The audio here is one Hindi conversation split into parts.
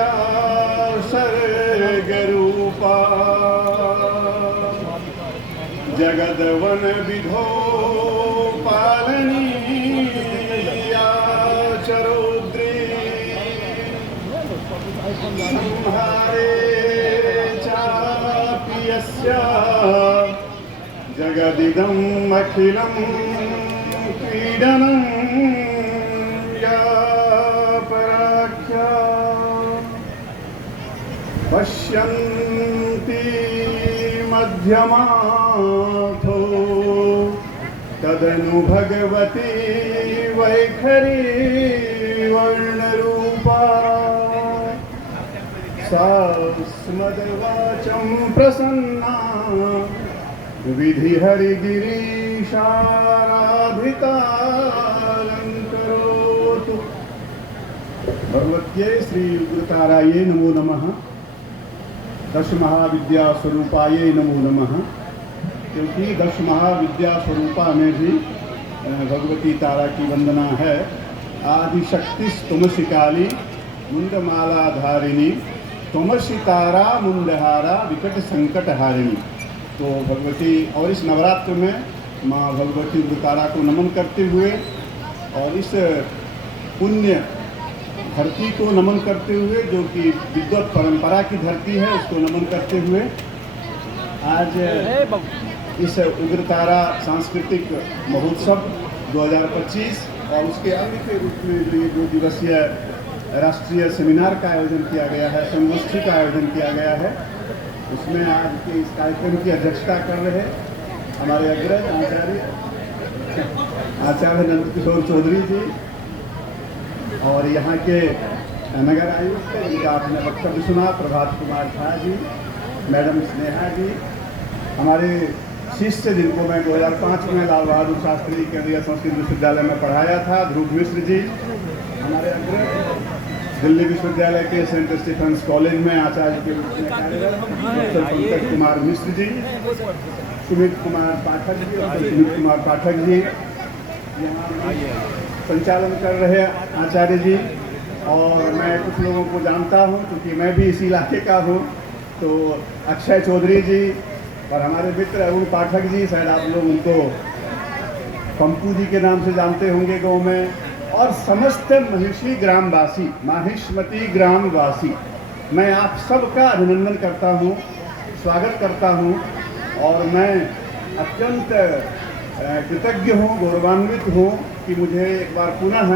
या सर्गरूपा जगदवन विधो पालनीया चरौद्री संहारे चापि यस्य जगदिदम् अखिलं पीडनं या पराख्या पश्यन्ति मध्यमाथो तदनु भगवती वैखरी वर्णरूपा सा स्मद्वाचं प्रसन्ना विधिहरिगिरीशाराधितालङ्करोतु। भगवत्यै श्री उग्रतारायै नमो नमः। दश महाविद्या स्वरूपायै नमो नमः। क्योंकि दश महाविद्या स्वरूपा में भी भगवती तारा की वंदना है। आदिशक्ति तुमसी काली मुंडमाला धारिणी तुमसी तारा मुंडहारा विकट संकट हारिणी। तो भगवती और इस नवरात्र में माँ भगवती उग्रतारा को नमन करते हुए और इस पुण्य धरती को नमन करते हुए जो कि विद्वत परंपरा की धरती है उसको नमन करते हुए आज इस उग्रतारा सांस्कृतिक महोत्सव 2025 और उसके अंग के रूप में जो ये 2 दिवसीय राष्ट्रीय सेमिनार का आयोजन किया गया है, संगोष्ठी का आयोजन किया गया है, उसमें आज के इस कार्यक्रम की अध्यक्षता कर रहे हमारे अग्रज आचार्य नंदकिशोर चौधरी जी और यहाँ के नगर आयुक्त जिनका आपने वक्तव्य सुना प्रभात कुमार झा जी, मैडम स्नेहा जी, हमारे शिष्य जिनको मैं 2005 में लाल बहादुर शास्त्री केंद्रीय संस्कृत विश्वविद्यालय में पढ़ाया था, ध्रुव मिश्र जी, हमारे अग्रज दिल्ली विश्वविद्यालय के सेंट स्टीफेंस कॉलेज में आचार्य के रूप में कार्यरत डॉक्टर पंकज कुमार मिश्र जी, सुमित कुमार पाठक जी यहाँ संचालन कर रहे आचार्य जी, और मैं कुछ लोगों को जानता हूँ क्योंकि मैं भी इसी इलाके का हूँ। तो अक्षय चौधरी जी और हमारे मित्र अरुण पाठक जी, शायद आप लोग उनको पंपू जी के नाम से जानते होंगे गाँव में, और समस्त महिषी ग्रामवासी, माहिष्मती ग्रामवासी, मैं आप सबका अभिनंदन करता हूँ, स्वागत करता हूँ और मैं अत्यंत कृतज्ञ हूँ, गौरवान्वित हूँ कि मुझे एक बार पुनः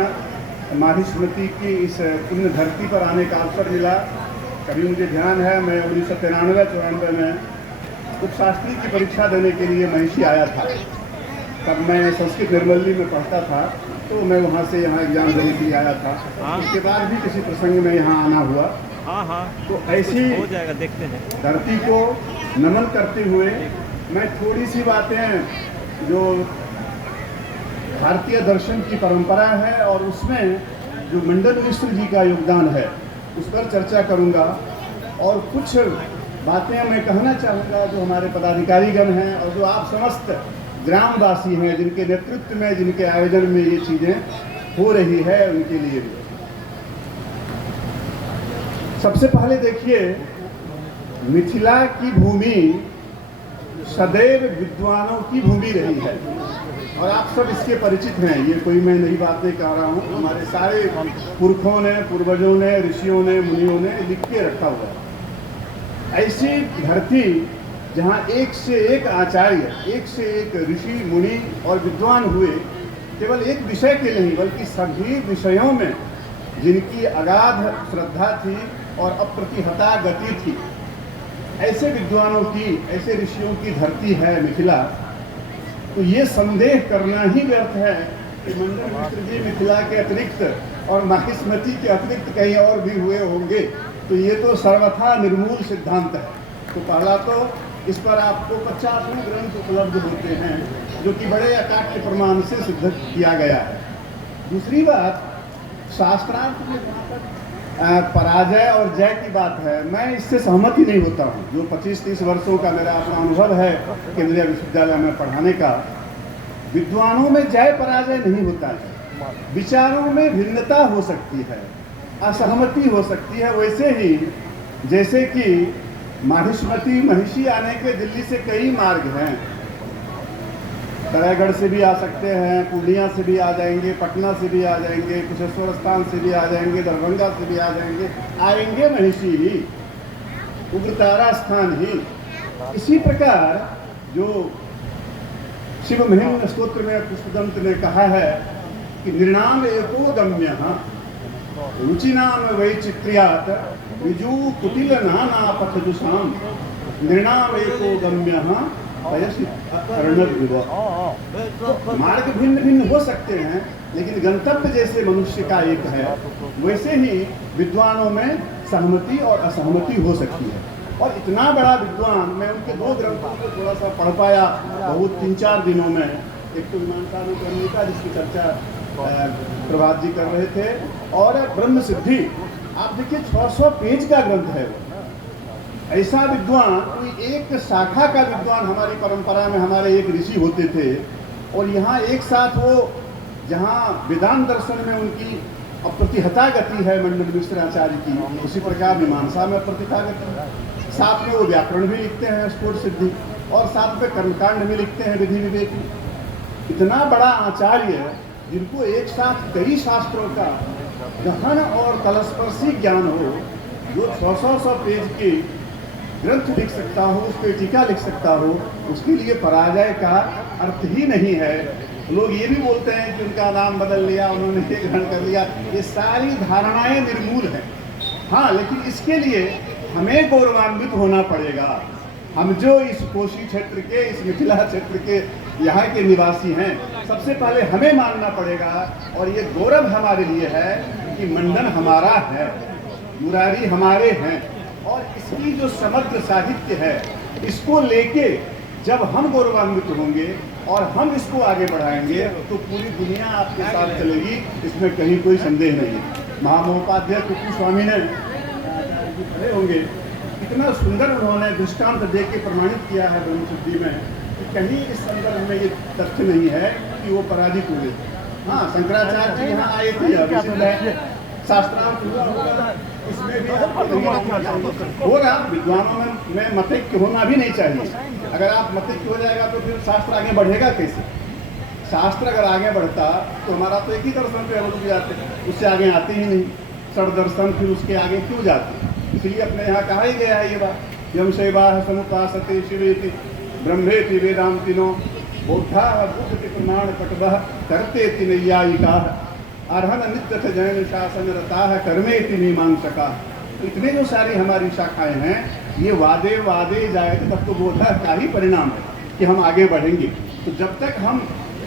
माहिष्मती की इस पुण्य धरती पर आने का अवसर मिला। कभी मुझे ध्यान है मैं 1993-94 में उपशास्त्री की परीक्षा देने के लिए महिषी आया था। तब मैं संस्कृत निर्मली में पढ़ता था, तो मैं वहाँ से यहाँ एग्जाम देने के लिए आया था। उसके बाद भी किसी प्रसंग में यहाँ आना हुआ। तो ऐसी हो जाएगा, देखते हैं। धरती को नमन करते हुए मैं थोड़ी सी बातें जो भारतीय दर्शन की परंपरा है और उसमें जो मंडन मिश्र जी का योगदान है उस पर चर्चा करूंगा, और कुछ बातें मैं कहना चाहूँगा जो हमारे पदाधिकारीगण हैं और जो आप समस्त ग्रामवासी हैं जिनके नेतृत्व में, जिनके आयोजन में ये चीज़ें हो रही है, उनके लिए भी। सबसे पहले देखिए, मिथिला की भूमि सदैव विद्वानों की भूमि रही है और आप सब इसके परिचित हैं। ये कोई मैं नई बात नहीं कह रहा हूँ, हमारे सारे पुरखों ने, पूर्वजों ने, ऋषियों ने, मुनियों ने लिख के रखा हुआ है। ऐसी धरती जहाँ एक से एक आचार्य, एक से एक ऋषि, मुनि और विद्वान हुए, केवल एक विषय के नहीं बल्कि सभी विषयों में जिनकी अगाध श्रद्धा थी और अप्रतिहता गति थी, ऐसे विद्वानों की, ऐसे ऋषियों की धरती है मिथिला। तो ये संदेह करना ही व्यर्थ है कि मंडन मिश्र जी मिथिला के अतिरिक्त और माहिष्मती के अतिरिक्त कहीं और भी हुए होंगे, तो ये तो सर्वथा निर्मूल सिद्धांत है। तो पहला तो इस पर आपको 50 ग्रंथ उपलब्ध होते हैं जो कि बड़े अकाट्य प्रमाण से सिद्ध किया गया है। दूसरी बात, शास्त्रार्थ में जहाँ तक पराजय और जय की बात है, मैं इससे सहमत ही नहीं होता हूँ। जो 25-30 वर्षों का मेरा अपना अनुभव है केंद्रीय विश्वविद्यालय में पढ़ाने का, विद्वानों में जय पराजय नहीं होता है, विचारों में भिन्नता हो सकती है, असहमति हो सकती है। वैसे ही जैसे कि माहिष्मती महिषी आने के दिल्ली से कई मार्ग हैं, तराईगढ़ से भी आ सकते हैं, पूर्णिया से भी आ जाएंगे, पटना से भी आ जाएंगे, कुशेश्वर स्थान से भी आ जाएंगे, दरभंगा से भी आ आएंगे महिषी ही, उग्रतारा स्थान ही। इसी प्रकार जो शिव महिम स्तोत्र में पुष्पदंत ने कहा है कि निर्णाम एको गम्य रुचिनाम वैचित्र्यात् विजू कुटिल नाना पथजुषाम निर्णाम एको गम्य मार्ग भिन्न भिन्न हो सकते हैं, लेकिन गंतव्य जैसे मनुष्य का एक है, वैसे ही विद्वानों में सहमति और असहमति हो सकती है। और इतना बड़ा विद्वान, मैं उनके 2 ग्रंथों को थोड़ा सा पढ़ पाया बहुत 3-4 दिनों में। एक तो ईमानसानुक्रमिका जिसकी चर्चा प्रभात जी कर रहे थे, और ब्रह्म सिद्धि। आप देखिए 600 पेज का ग्रंथ है वो। ऐसा विद्वान, कोई एक शाखा का विद्वान हमारी परंपरा में हमारे एक ऋषि होते थे, और यहाँ एक साथ वो जहाँ वेदांत दर्शन में उनकी अप्रतिहता गति है मंडल मिश्र आचार्य की, उसी प्रकार मीमांसा में अप्रतिहता गति, साथ में वो व्याकरण भी लिखते हैं स्फुट सिद्धि, और साथ में कर्मकांड भी लिखते हैं विधि विवेक। इतना बड़ा आचार्य जिनको एक साथ कई शास्त्रों का गहन और तलस्पर्शी ज्ञान हो, जो 600 पेज के ग्रंथ लिख सकता हो, उस पर टीका लिख सकता हो, उसके लिए पराजय का अर्थ ही नहीं है। लोग ये भी बोलते हैं कि उनका नाम बदल लिया, उन्होंने ये ग्रहण कर लिया, ये सारी धारणाएं निर्मूल हैं। हाँ, लेकिन इसके लिए हमें गौरवान्वित होना पड़ेगा। हम जो इस कोशी क्षेत्र के, इस मिथिला क्षेत्र के यहाँ के निवासी हैं, सबसे पहले हमें मानना पड़ेगा, और ये गौरव हमारे लिए है कि मंडन हमारा है, मुरारी हमारे हैं, और इसकी जो समग्र साहित्य है, इसको लेके जब हम गौरवान्वित होंगे और हम इसको आगे बढ़ाएंगे तो पूरी दुनिया आपके साथ चलेगी, इसमें कहीं कोई संदेह नहीं है। महामहोपाध्याय कुप्पू स्वामी ने खड़े होंगे, इतना सुंदर उन्होंने दृष्टांत देख के प्रमाणित किया है ब्रह्मसिद्धि में कि कहीं इस संदर्भ में ये तथ्य नहीं है कि वो पराजित हुए। हाँ, शंकराचार्य जी यहाँ आए थे, शास्त्रार्थ हुआ होगा, इसमें भी हो रहा। विद्वानों में मतैक्य होना भी नहीं चाहिए। अगर आप मतैक्य हो जाएगा तो फिर शास्त्र आगे बढ़ेगा कैसे? शास्त्र अगर आगे बढ़ता तो हमारा तो एक ही दर्शन पे रुक जाते, उससे आगे आते ही नहीं। षड दर्शन फिर उसके आगे क्यों जाते? इसलिए अपने यहाँ कहा ही गया है ये बात, यम शैवा समुपासते शिवेति ब्रह्मेति वेदांतिनो बौद्धा बुद्धति प्रमाण पटवः करते नैयायिका अर्हन नित्य जैन शासन रता कर्मेति मीमांसका। इतने जो सारी हमारी शाखाएं हैं, ये वादे वादे जाए तत्वबोधा का ही परिणाम है कि हम आगे बढ़ेंगे। तो जब तक हम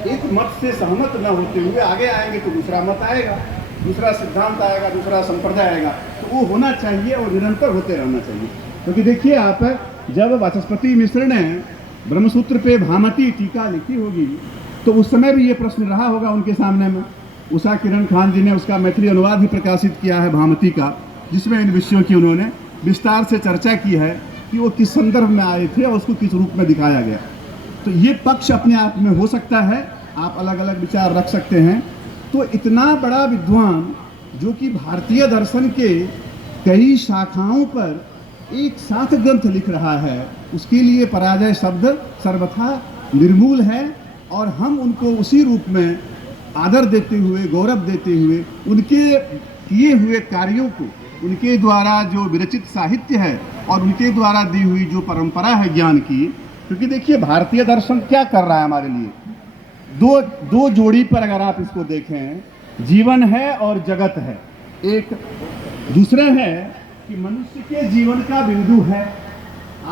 एक मत से सहमत न होते हुए आगे आएंगे तो दूसरा मत आएगा, दूसरा सिद्धांत आएगा, दूसरा संप्रदाय आएगा, तो वो होना चाहिए और निरंतर होते रहना चाहिए। क्योंकि देखिए आप, जब वाचस्पति मिश्र ने ब्रह्मसूत्र पे भामती टीका लिखी होगी तो उस समय भी ये प्रश्न रहा होगा उनके सामने में। उषा किरण खान जी ने उसका मैथिली अनुवाद भी प्रकाशित किया है भामती का, जिसमें इन विषयों की उन्होंने विस्तार से चर्चा की है कि वो किस संदर्भ में आए थे और उसको किस रूप में दिखाया गया। तो ये पक्ष अपने आप में हो सकता है, आप अलग अलग विचार रख सकते हैं। तो इतना बड़ा विद्वान जो कि भारतीय दर्शन के कई शाखाओं पर एक साथ ग्रंथ लिख रहा है, उसके लिए पराजय शब्द सर्वथा निर्मूल है, और हम उनको उसी रूप में आदर देते हुए, गौरव देते हुए, उनके किए हुए कार्यों को, उनके द्वारा जो विरचित साहित्य है और उनके द्वारा दी हुई जो परंपरा है ज्ञान की। क्योंकि देखिए भारतीय दर्शन क्या कर रहा है हमारे लिए, दो जोड़ी पर अगर आप इसको देखें, जीवन है और जगत है। एक दूसरे है कि मनुष्य के जीवन का बिंदु है।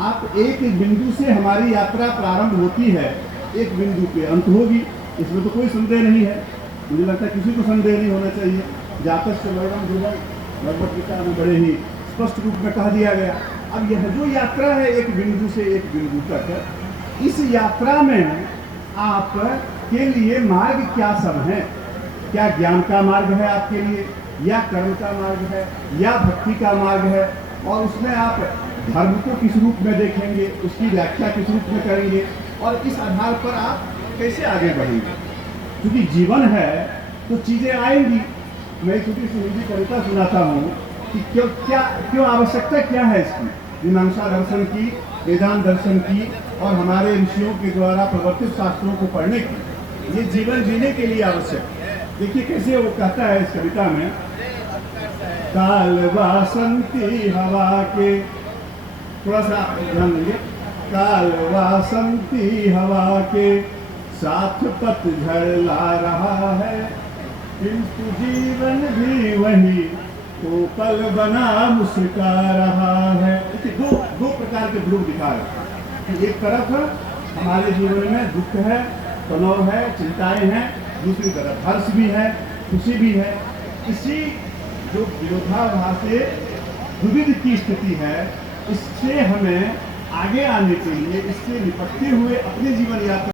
आप एक बिंदु से हमारी यात्रा प्रारंभ होती है, एक बिंदु पे अंत होगी, इसमें तो कोई संदेह नहीं है। मुझे लगता है किसी को संदेह नहीं होना चाहिए। जातस्य वर्णम ध्रुवम भगवत गीता में बड़े ही स्पष्ट रूप में कहा दिया गया। अब यह जो यात्रा है एक बिंदु से एक बिंदु तक, इस यात्रा में आप के लिए मार्ग क्या सब है? क्या ज्ञान का मार्ग है आपके लिए, या कर्म का मार्ग है, या भक्ति का मार्ग है? और उसमें आप धर्म को किस रूप में देखेंगे, उसकी व्याख्या किस रूप में करेंगे, और इस आधार पर आप कैसे आगे बढ़ेंगे? क्योंकि जीवन है तो चीज़ें आएंगी, मैं छोटी सी हिंदी कविता सुनाता हूँ कि क्यों आवश्यकता क्या है इसकी, मीमांसा दर्शन की, वेदांत दर्शन की और हमारे ऋषियों के द्वारा प्रवर्तित शास्त्रों को पढ़ने की। ये जीवन जीने के लिए आवश्यक है। देखिए कैसे वो कहता है इस कविता में, काल वासंती हवा के, थोड़ा सा ध्यान देंगे, काल वासंती हवा के साथ पतझड़ ला रहा है, किंतु जीवन भी वही तो पल बना मुस्का रहा है। देखिए दो प्रकार के ध्रुव दिखा रहे हैं। एक तरफ हमारे जीवन में दुख है, तनाव है, चिंताएं हैं, दूसरी तरफ हर्ष भी है, खुशी भी है। इसी जो विरोधाभास से द्विविध की स्थिति है, इससे हमें आगे आने के लिए, इससे निपटते हुए अपने जीवन यात्रा